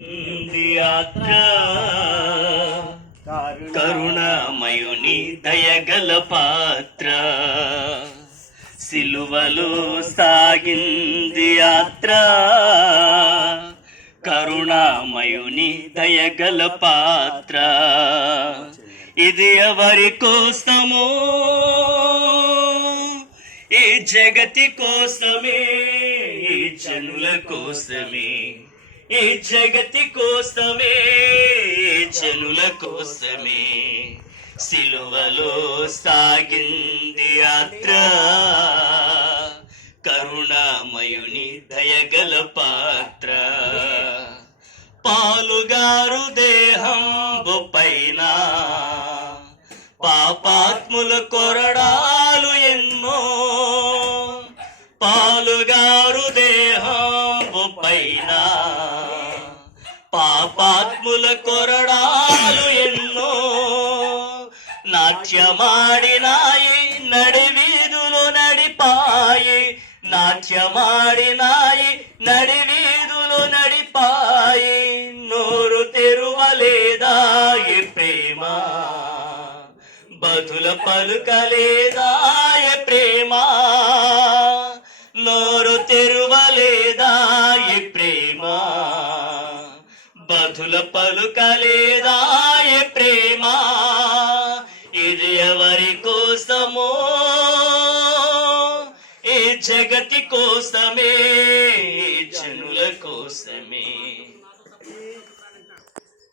యాత్ర కరుణామయుని దయగల పాత్ర సిలువలో సాగింది యాత్ర కరుణామయుని దయగల పాత్ర ఇది ఎవరి కోసమో ఈ జగతి కోసమే ఈ జనుల కోసమే ఈ జగతి కోసమే జనుల కోసమే సిలువలో సాగింది యాత్ర కరుణామయుని దయగల పాత్ర పాలుగారు దేహంబు పైన పాపాత్ముల కొరడాలు ఎన్నో పాలుగారు దేహంబు పైన పాపాత్ముల కొరడాలు ఎన్నో నాట్యమాడినాయి నడివీధులు నడిపాయి నాట్యమాడినాయి నడివీధులు నడిపాయి నోరు తెరువలేదా ఈ ప్రేమ బదుల పలుకలేదా ఈ ప్రేమ నోరు తెరువలేదా ఈ ప్రేమ బదుల పలుకలేదా ఈ ప్రేమ ఇది ఎవరి కోసమో ఈ జగతి కోసమే జనుల కోసమే